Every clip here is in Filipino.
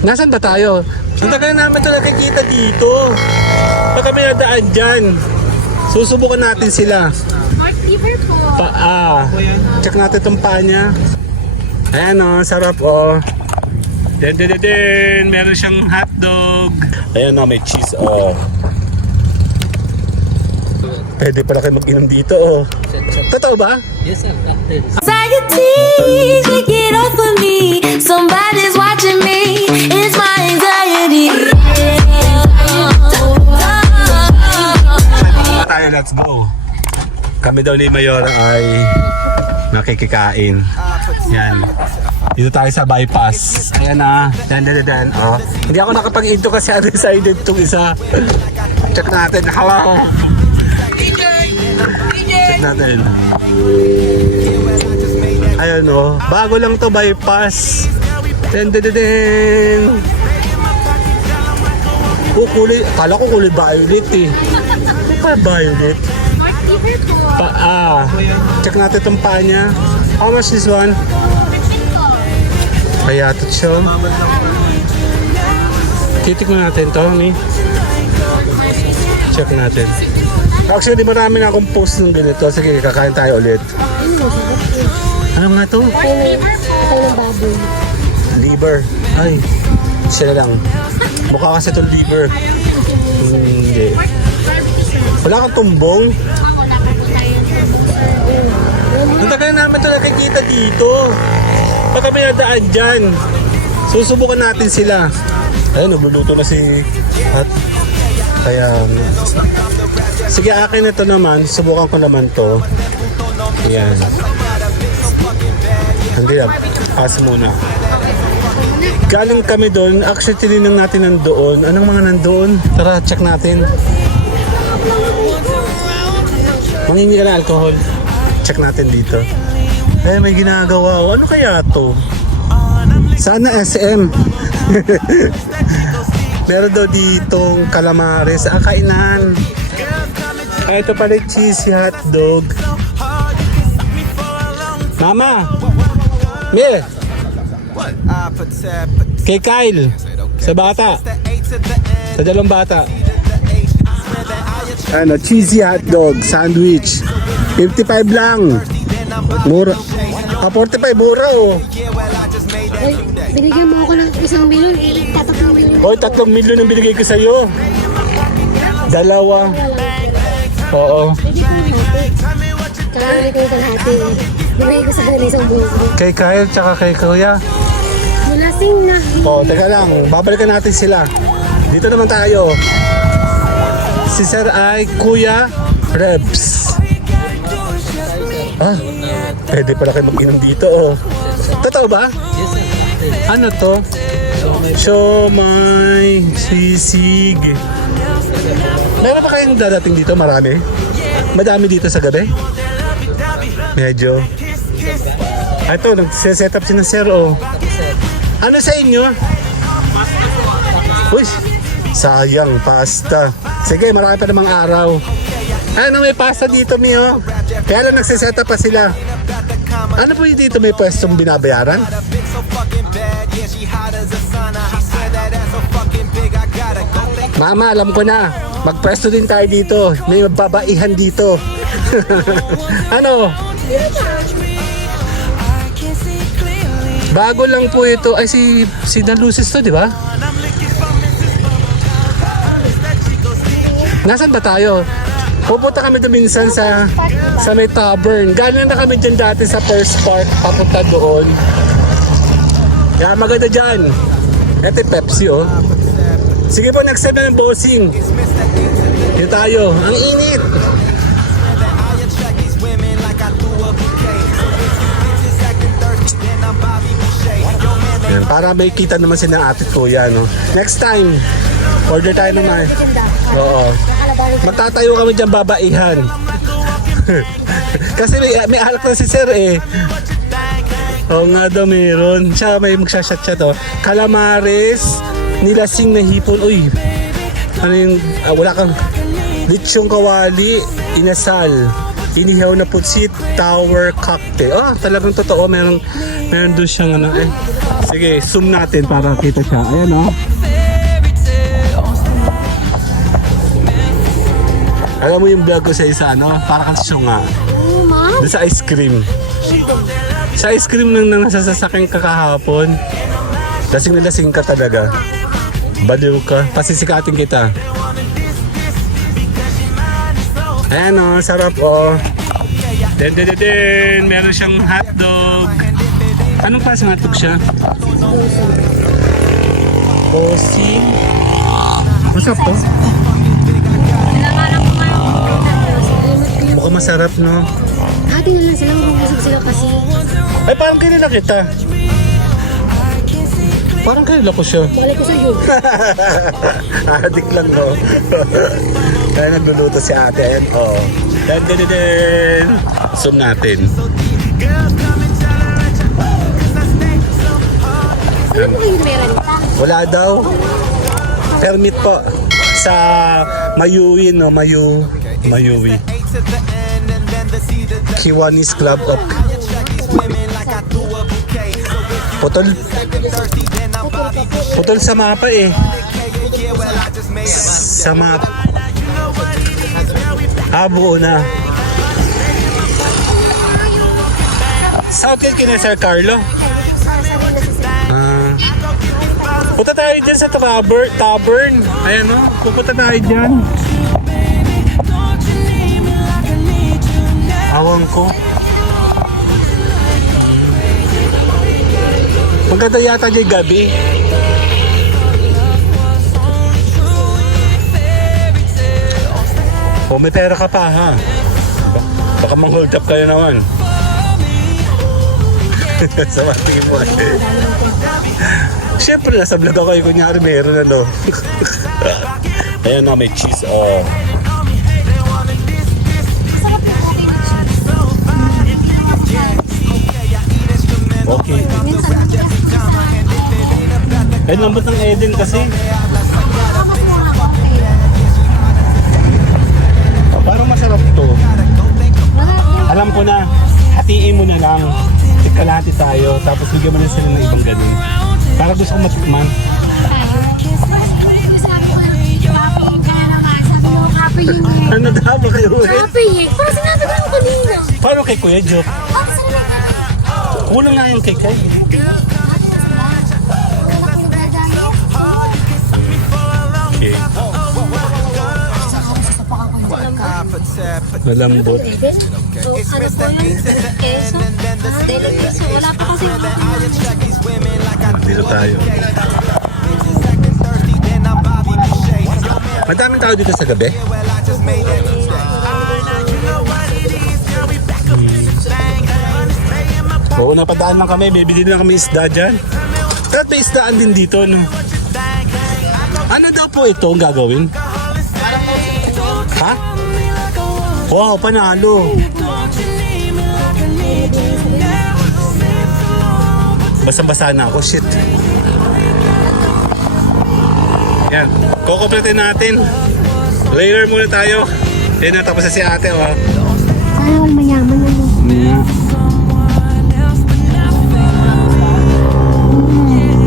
Nasaan ba tayo? Ang tagal namin ito nakikita dito. Pag kami nadaan dyan, susubukan natin sila. North River po. Check natin itong paa niya. Ayan o, sarap o. Meron siyang hotdog. Ayan o, may cheese o. Pwede pala kayo mag-inom dito o. Totoo ba? Yes, sir. Cocktails. Anxiety, get off of me. Somebody's watching me. It's my anxiety. Tayo, let's go. Kami daw ni Mayora ay nakikikain. Yan. Dito tayo sa bypass. Ayan na. Dan. Oh. Hindi ako nakapag-into kasi undecided itong isa. Check natin. Hello. Check natin. Ayun o. Bago lang to bypass. Dan. Kulay. Akala ko kulay violet eh. Ano violet? North River po. Check natin itong paa niya. How much this one? 15 po. Kaya ito siya. Titikman natin ito, ni. Check natin. Actually, marami na akong post ng ganito. Sige, kakain tayo ulit. Ano nga ito? North River po. Tayo ng baboy. Liver. Ay, siya lang. Mukha kasi itong liver. Hindi. Wala kang tumbong? Ako, dapat po tayo. Ang tagal namin ito nakikita dito. Pag kami nadaan dyan, susubukan natin sila. Ayun, nagluluto na si Hat. Kaya, sige, akin ito naman. Subukan ko naman to. Ayan. Hindi lang. Pass muna. Galing kami doon. Actually, tinignan natin nandoon. Anong mga nandoon? Tara, check natin. Mangingi ka na alcohol. Check natin dito. Eh, may ginagawa. Ano kaya to? Sana SM. Meron daw ditong calamares. Kainan. Ito pala yung cheesy hotdog. Mama! Me! Kay Kyle. Sa bata. Sa dalawang bata. Ano, cheesy hotdog sandwich. 55 lang. Mura. 45, mura oh. Ay, binigyan mo ako ng 1 milyon. Tatlong milyon. Oy, 3 milyon ang binigay ko sa'yo. Dalawa. Oo. Kaya ko yung kalahati. Binigay ko sa kanila 1 buwan. Kay Kyle tsaka kay Kuya. Mulasing na. Oh, teka lang. Babalikan natin sila. Dito naman tayo. Si Sir ay Kuya Rebs. Pwede pala kayo mag-inom dito oh. Totoo ba? Yes, sir. Cocktails. Ano to? Siomay, sisig. Meron pa kayong dadating dito? Marami? Madami dito sa gabi? Medyo. Ito, nagsiset up si ng Sir oh. Ano sa inyo? Uy, sayang, pasta. Sige, marami pa namang araw. Ano, may pasta dito, Mio? Kaya lang nagsiset up pa sila. Ano po yung dito may pwestong binabayaran? Mama, alam ko na. Magpwesto din tayo dito. May babaihan dito. Ano? Bago lang po ito. Ay, si Dalusis to, di ba? Nasaan ba tayo? Pupunta kami doon minsan sa may tavern. Galing na kami dyan dati sa First Park. Papunta doon. Kaya maganda dyan. Ito yung Pepsi oh. Sige po, next time na ng bossing. Dito tayo. Ang init. Yan, para may kita naman si na ate ko yan. No? Next time, order tayo naman. Oo. Magtatayo kami dyan babaihan. Kasi may alak na si Sir eh. Oo nga daw meron. Siya may magsashot siya to. Calamares, nilasing na hipon. Uy, ano yung, wala kang litsyong kawali, inasal, inihaw na putsit, tower cocktail. Talagang totoo. Meron doon siyang ano eh. Sige, zoom natin para kita siya. Ayan oh. Alam mo yung vlog ko sa isa, ano? Para kang syunga. Oo, ma'am. Doon sa ice cream. Sa ice cream nang nasasakyan ka kahapon. Lasing na lasing ka talaga. Baliw ka. Pasisikatin kita. Ayan o, sarap o. Den. Meron siyang hotdog. Anong klaseng hotdog siya? Bossing. Masarap to. Mukhang masarap, no? Hati na lang sila, mabubusog sila kasi. Ay, parang kilala kita. Parang kilala ko siya. Balik ko sa'yo. Adik lang, no? Kaya nagluluto si ate. Ayan, oh. Den. Zoom natin. Ano po kayo meron? Wala daw. Permit po. Sa Mayuwi, no? Mayuwi. Kiwanis Club of Putol sa mapa eh. Sa mapa. Buo na. Sa hotel kina Sir Carlo? Punta tayo dyan sa Tavern. Ayan o, pupunta tayo dyan. Awang ko. Maganda yata dyan gabi. O may pera ka pa ha. Baka mang-hold up kayo naman. Sa matingin mo eh. Siyempre nasa vlog ako eh. Kunyari meron ano. Ayan na may cheese. Oh. Okay. Ay, lambot ng Eden kasi. Parang masarap to. Alam ko na, hatiin mo na lang. Tigkalati tayo, tapos bigyan mo na sila ng ibang ganun. Para gusto ko matikman. Happy yun eh. Ano daw ba kayo ulit? Happy eh. Parang sinabi ko naman kanina. Paano kay Kuya Joke? Ah, sinabi ko. Kulang nga yung kay. Okay. Malambot. Wala pa kasi Dito tayo. Madaming tao dito sa gabi. Oo, napadaan lang kami. Bibili lang kami isda dyan. At may isdaan din dito, no? Ano daw po ito ang gagawin? Ha? Wow, panalo. Basa-basa na ako, shit. Yan, kukumpletin natin. Later muna tayo. Yan na, tapos na si ate, oh. sana all mayaman ano.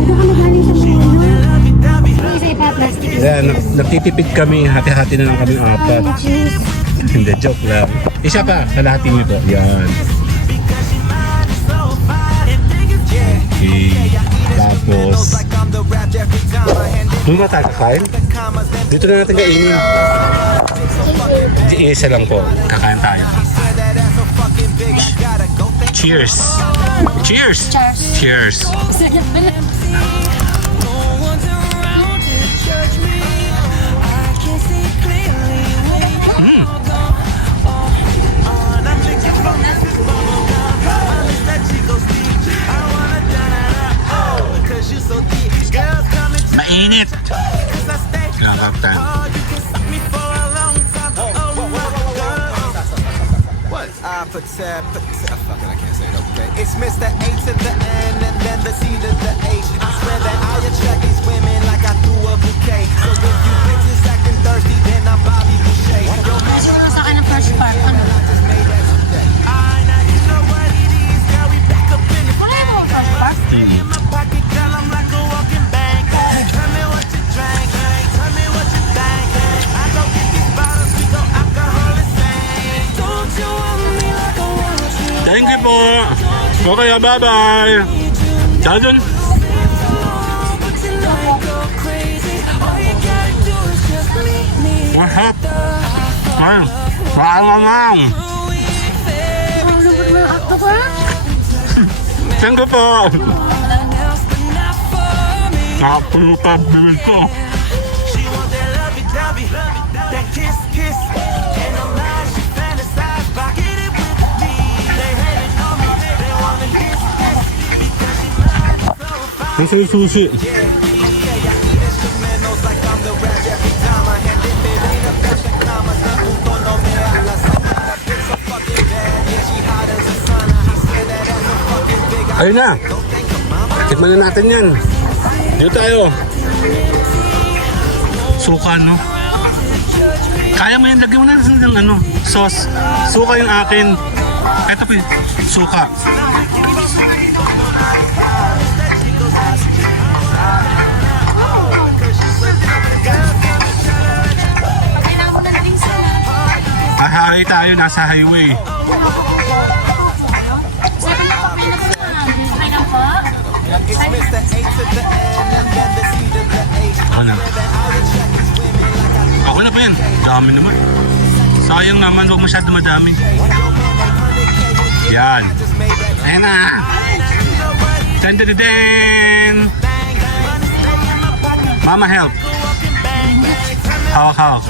Ano ka magaling sa mga ano? Isa ipa-plastic. Yan, nagtitipid kami. Hati-hati na lang kami apat. Cheers. Hindi, joke lang. Isa pa, kalahati nyo to. Yan. Okay. Tapos, doon na tayo kakain? Dito na natin kainin. Isa lang po. Kakain tayo. Cheers! Cheers! Cheers! Mainit! Lakaptan. I can't say it, okay. It's Mr. A to the N and then the C to the H. I swear that I attract these women like I threw a bouquet. So if you bitches acting thirsty, then I'm Bobby Boucher. Yo, man, Kasi mo sa akin ng first part. Ano? I just made that today. Now you know what it is, girl, we back up in the Wala mo first part? in my pocket. Okay, bye-bye. Tsaka dun. What's up? Ay, saan lang. Ano ba naman akto ka? Thank you po. Nakapulupad din ko. She want that lovey-dovey, that kiss. And I'm not, she fantasize about getting with me. They hating on me, they wanna kiss. Because she mine so fine. This is sushi. Instrumentals like I'm the rap every time I hand it. It ain't about the commas, the puto no me habla. That bitch so fucking bad, yeah, she hot as a sauna. I swear that ass so fucking big. I Ayun na. Tikman na natin yan. Dito tayo. Suka, no? Kaya mo yan. Lagyan mo na ng ano, sauce. Suka yung akin. Ito po suka. Ahari tayo. Nasa highway. It's Mr. A to the N and then the C to the H. Ako na. Ako na pa yan. Dami naman. Sayang naman. Huwag masyado madami. Yan. Ayan na. Dun. Mama help. Hawak.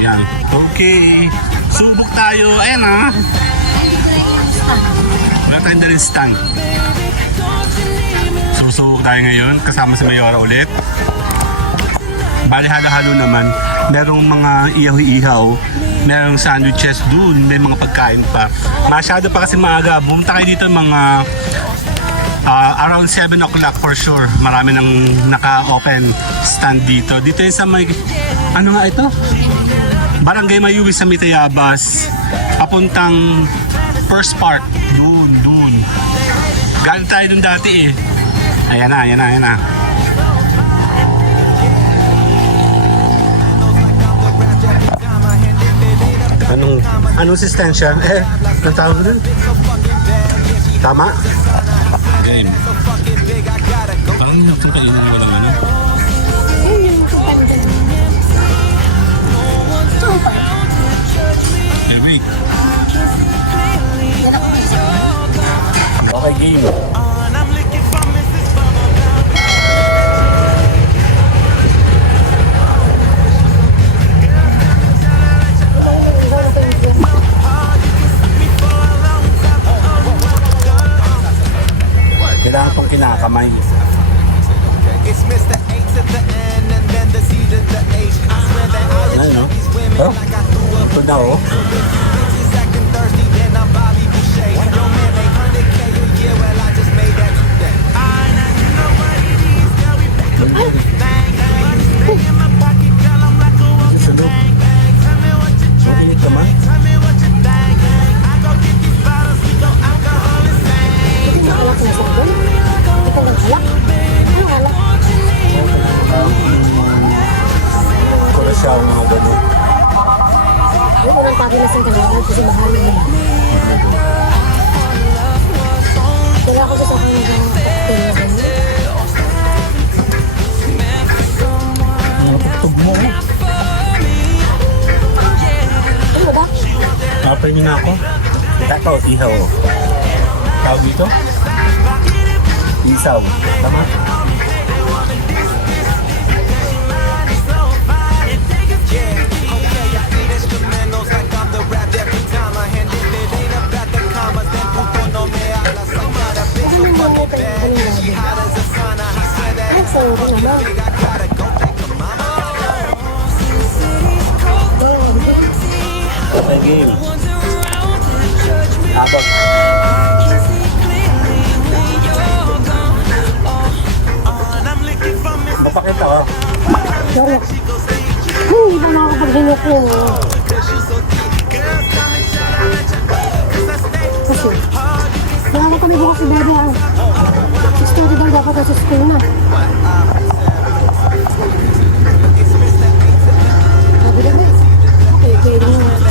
Yan. Okay. Subok tayo. Ayan na. Wala tayong daling stand. Susubok tayo ngayon. Kasama si Mayora ulit. Bali halo-halo naman. Merong mga ihaw-ihaw. Merong sandwiches dun. May mga pagkain pa. Masyado pa kasi maaga. Bumunta kayo dito mga around 7 o'clock for sure. Marami nang naka-open stand dito. Dito yung sa may... Ano nga ito? Barangay Mayuwi sa Mitayabas. Papuntang First Park. Dun. Galing tayo dun dati eh. Ayan na. Anong sistensya? Ang tawag dun? Tama? Game. Parang hinapin kayo na walang ano. Wait. Okay, game. Kailangan pong kinakamay. It's Mr. A to the N and then the C to the H. I swear that I Ayun, no? attract these women Oh, like I threw up. ito na oh. Bitches acting thirsty, then I'm Bobby Boucher. Yo man, make 100K a year, well I just made that today. Now you know what it is, girl, we back to back. Bang, money stay in my pocket, girl, I'm like a walking bang, bang. Tell me what you drink, tell me what you think. I go get these bottles, we go alcohol and sing. Alak na sa akin? Ito ng alak? Anong alak? Kura siya ang mga gano'n. Yung unang pakilasing ka na kasi mahal nila. Wala ako sa akin ng cocktail na ganyan. Nakapagtog mo. Ano ba? Kapay niyo na ako. Ito, ihaw. Tawag dito? Isaw. Tama? Instrumentals like I'm the rap every time I hand it. It ain't about the commas, then puto no me habla. Some other bitch so fucking bad, yeah, she hot as a sauna. I swear that Ay, sa'yo ka naman. big, I gotta go thank her mama. Okay, game. Tapos. Mapakita ka. Sorry. Hindi pa nakakapag-hinok yun. Kasi, wala na kami bukas si Bebe ang study daw dapat sa school na. Sabi na ba? Okay,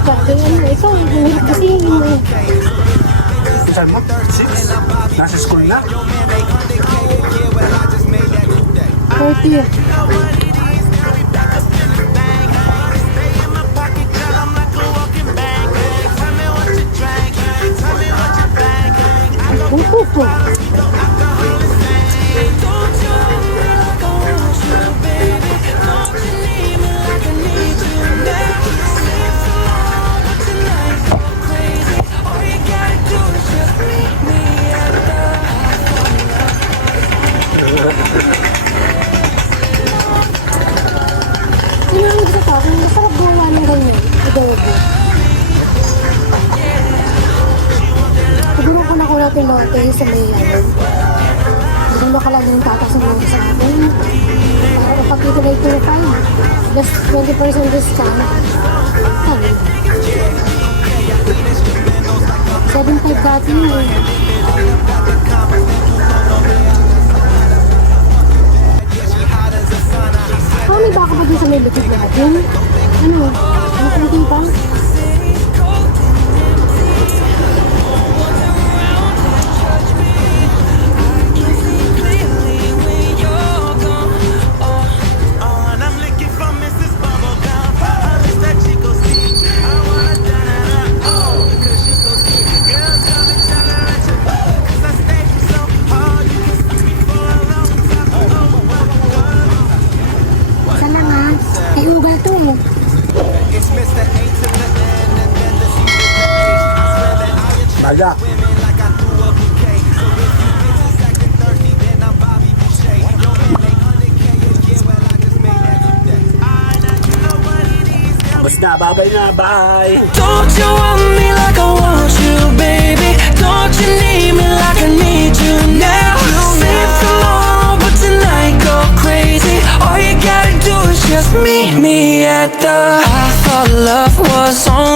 start kayo ano. Ikaw, hirap kasi yun. Saan mo? na. 30. Pupo. Sinabi ko sa akin, masarap gawa ng ganyan. Adobo. Siguro ko nakuha natin lote sa may yan. Maganda ka lang yung tataksin mo sa akin. Para pag ito na ito na tayo. Just 20% discount. Ano? 7.5 dati yun. Oh, may baka pa din sa may likod natin. Ano? Ano ka nakita? And I'm looking for Mrs. Bubblegum. I miss that Chico Steve. I wanna da-da-da. Because she's so sweet. Girls come and tell her at your butt. 'Cause I stay so hard. You can see me for a long time. Isa lang ha. Ay, ugal to eh. It's Mr. A to the N and then the C to the H. I swear that I attract Baga. women like I threw a bouquet. So if you bitches acting thirsty, then I'm Bobby Boucher. Yo, man, make 100K a year. Well, I just made that today. Now you know what it is. Tell me Basta na, babay na, bye! Don't you want me like I want you, baby? Don't you need me like I need you now? Save tomorrow, but tonight go crazy. All you gotta do is just meet me at the. I thought love was on